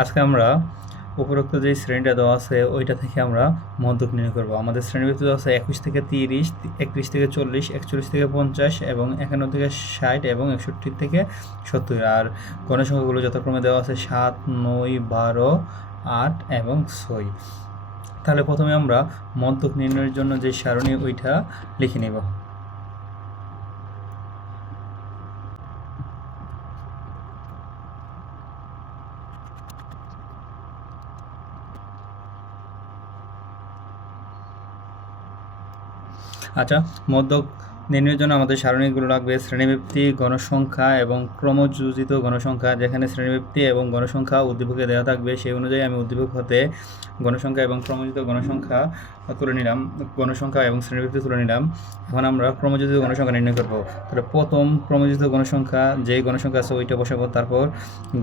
আজকে আমরা উপরোক্ত যে শ্রেণীটা দেওয়া আছে, ওইটা থেকে আমরা মধ্যক নির্ণয় করব। আমাদের শ্রেণীবৃত্ত দেওয়া আছে একুশ থেকে তিরিশ, একত্রিশ থেকে চল্লিশ, একচল্লিশ থেকে পঞ্চাশ এবং একান্ন থেকে ষাট এবং একষট্টি থেকে সত্তর। আর গণসংখ্যাগুলো যথাক্রমে দেওয়া আছে সাত, নয়, বারো, আট এবং ছয়। তাহলে প্রথমে আমরা মধ্যক নির্ণয়ের জন্য যে সারণী, ওইটা লিখে নেব। আচ্ছা মধ্যক নির্ণয়ের জন্য আমাদের সারণীগুলো লাগবে শ্রেণীব্যক্তি গণসংখ্যা এবং ক্রমযোজিত গণসংখ্যা। যেখানে শ্রেণীব্যক্তি এবং গণসংখ্যা উদ্দীপকে দেওয়া থাকবে, সেই অনুযায়ী আমি উদ্দীপক হতে গণসংখ্যা এবং ক্রমযোজিত গণসংখ্যা তুলে নিলাম, গণসংখ্যা এবং শ্রেণীব্যক্তি তুলে নিলাম। এখন আমরা ক্রমযোজিত গণসংখ্যা নির্ণয় করব। তাহলে প্রথম ক্রমযোজিত গণসংখ্যা যে গণসংখ্যা আছে ওইটা বসাবো, তারপর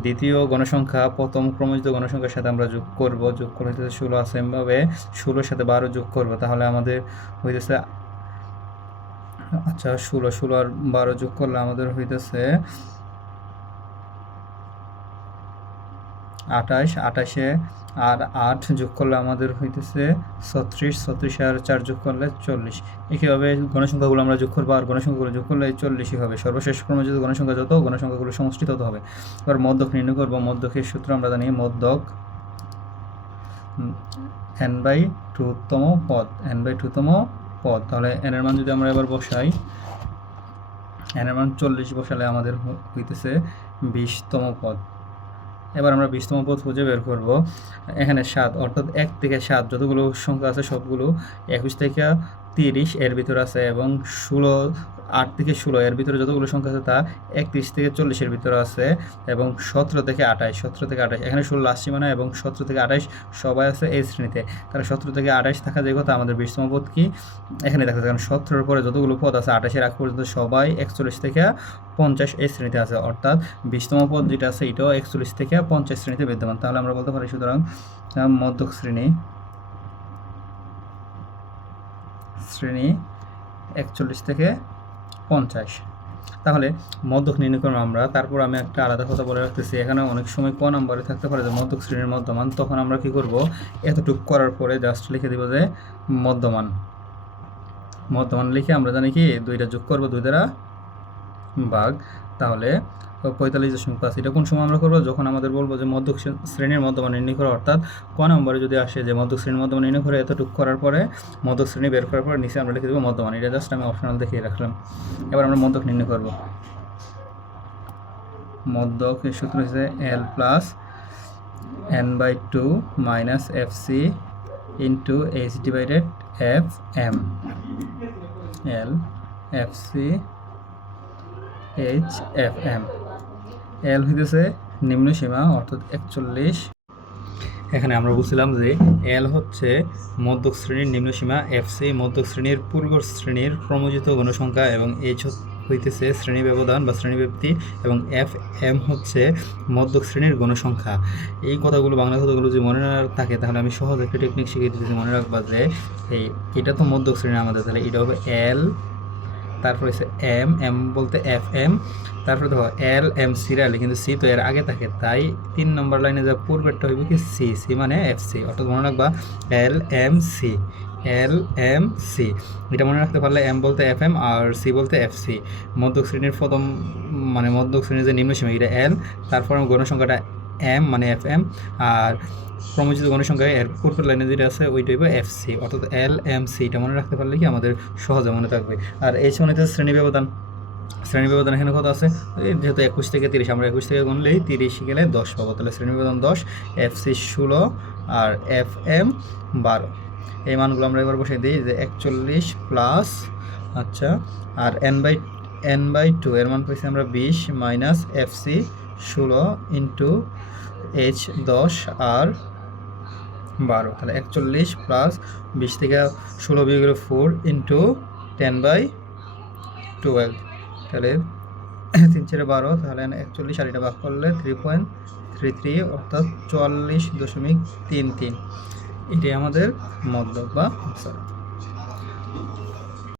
দ্বিতীয় গণসংখ্যা, প্রথম ক্রমযোজিত গণসংখ্যার সাথে আমরা যোগ করব। যোগ করে হইতেছে ষোলো আছে ষোলোর সাথে বারো যোগ করব। তাহলে আমাদের হইতেছে আচ্ছা ষোলো ষোলো আর বারো যোগ করলে আমাদের হইতেছে আঠাশ, আঠাশে আর আট যোগ করলে আমাদের হইতেছে ছত্রিশ ছত্রিশ আর চার যোগ করলে চল্লিশ। একইভাবে গণসংখ্যাগুলো আমরা যোগ করব আর গণসংখ্যাগুলো যোগ করলে চল্লিশই হবে। সর্বশেষ ক্রমে যদি গণসংখ্যা যত, গণসংখ্যাগুলো সমষ্টি তত হবে। এবার মধ্যক নির্ণয় করব। মধ্যকের সূত্র আমরা জানি মধ্যক এন বাই টুতম পদ। এন বাই টুতম পদ। তাহলে এন এর মান যদি আমরা এবার বসাই এন এর মান চল্লিশ বসালে আমাদের হইতেছে বিশতম পদ। এবার আমরা বিশতম পদ খুঁজে বের করব। এখানে সাত, অর্থাৎ এক থেকে সাত যতগুলো সংখ্যা আছে সবগুলো একুশ থেকে তিরিশ এর ভিতর আছে এবং ষোলো আট থেকে ষোলো, এর ভিতরে যতগুলো সংখ্যা আছে তা একত্রিশ থেকে চল্লিশের ভিতরে আছে এবং সতেরো থেকে আঠাশ, সতেরো থেকে আঠাশ। এখানে ষোলো লাস্ট সীমানা এবং সতেরো থেকে আঠাশ সবাই আছে এই শ্রেণীতে। তাহলে সতেরো থেকে আঠাশ থাকা যে কথা আমাদের বিশতম পদ কি? এখানে দেখা কারণ সতেরোর পরে যতগুলো পদ আছে, আঠাশের আগ পর্যন্ত সবাই একচল্লিশ থেকে পঞ্চাশ এই শ্রেণীতে আছে। অর্থাৎ বিশতম পদ যেটা আছে, এটাও একচল্লিশ থেকে পঞ্চাশ শ্রেণীতে বিদ্যমান। তাহলে আমরা বলতে পারি সুতরাং মধ্যক শ্রেণি শ্রেণি একচল্লিশ থেকে পঞ্চাশ। তাহলে মধ্যক নির্ণয় আমরা, তারপর আমি একটা আলাদা কথা বলে রাখতেছি, এখানে অনেক সময় ক নম্বরে থাকতে পারে যে মধ্যক শ্রেণির মধ্যমান, তখন আমরা কি করব? এতটুকু করার পরে জাস্ট লিখে দিব যে মধ্যমান। মধ্যমান লিখে আমরা জানি কি, দুইটা যোগ করব, দুই দ্বারা ভাগ। তাহলে পঁয়তাল্লিশ দশমিক পাঁচ, এটা কোন সময় আমরা করব? যখন আমাদের বলব যে মধ্য শ্রেণির মধ্যমান নির্ণয় করা, অর্থাৎ ক নম্বরে যদি আসে যে মধ্য শ্রেণির মধ্যমান নির্ণয় করে এতটুকু করার পরে মধ্য শ্রেণি বের করার পরে নিচে আমরা লিখে দেবো মধ্যমান। এটা জাস্ট আমি অপশনাল দেখিয়ে রাখলাম। এবার আমরা মধ্যক নির্ণয় করব। মধ্যকের সূত্র হচ্ছে L plus N by two minus F C into H divided F M L F C H F M L হইতেছে নিম্ন সীমা, অর্থাৎ একচল্লিশ। এখানে আমরা বুঝছিলাম যে এল হচ্ছে মধ্যক শ্রেণির নিম্ন সীমা এফ সি মধ্যক শ্রেণির পূর্ব শ্রেণির ক্রমজিত গণসংখ্যা এবং এইচ হইতেছে শ্রেণি ব্যবধান বা শ্রেণীব্যাপ্তি এবং এফ এম হচ্ছে মধ্যক শ্রেণির গণসংখ্যা এই কথাগুলো বাংলা কথাগুলো যদি মনে না থাকে, তাহলে আমি সহজ একটা টেকনিক শিখিয়ে দিতেছি। মনে রাখবা যে, এই এটা তো মধ্যক শ্রেণি আমাদের, তাহলে এটা হবে এল তারপর হচ্ছে এম এম বলতে এফ এম তারপরে দেখো এল এম সিরিয়ালি কিন্তু সি তো এর আগে থাকে, তাই তিন নম্বর লাইনে যা পূর্বেরটা হইব কি সি সি মানে এফ সি অর্থাৎ মনে রাখবা L M C L M C এটা মনে রাখতে পারলে এম বলতে এফ এম আর সি বলতে এফ সি মধ্যক শ্রেণির প্রথম মানে মধ্যক শ্রেণির যে নিম্ন সীমা এটা এল তারপর গণসংখ্যাটা এম মানে এফ এম আর ক্রমজিত গণসংখ্যা এর পূর্বের লাইনে যেটা আছে, ওইটা হইব এফ সি অর্থাৎ এল এম সি এটা মনে রাখতে পারলে কি আমাদের সহজে মনে থাকবে। আর এই সময় শ্রেণি ব্যবধান। শ্রেণি ব্যবধান এখানে কত আছে? যেহেতু একুশ থেকে তিরিশ, আমরা একুশ থেকে গুনলেই তিরিশ গেলে দশ পাবো। তাহলে শ্রেণি ব্যবধান দশ এফ সি ষোলো, আর এফ এম বারো। এই মানগুলো আমরা এবার বসে দিই, যে একচল্লিশ প্লাস আচ্ছা আর N by N by two এর মান পাইছি আমরা বিশ, মাইনাস এফ সি ষোলো ইন্টু এইচ দশ আর বারো। তাহলে একচল্লিশ প্লাস বিশ থেকে ষোলো বিয়োগ four into ten by twelve তাহলে তিন চারে বারো, তাহলে একচল্লিশ আর এটা ভাগ করলে থ্রি পয়েন্ট থ্রি থ্রি অর্থাৎ চুয়াল্লিশ দশমিক তিন তিন। এটাই আমাদের মদ্যক বা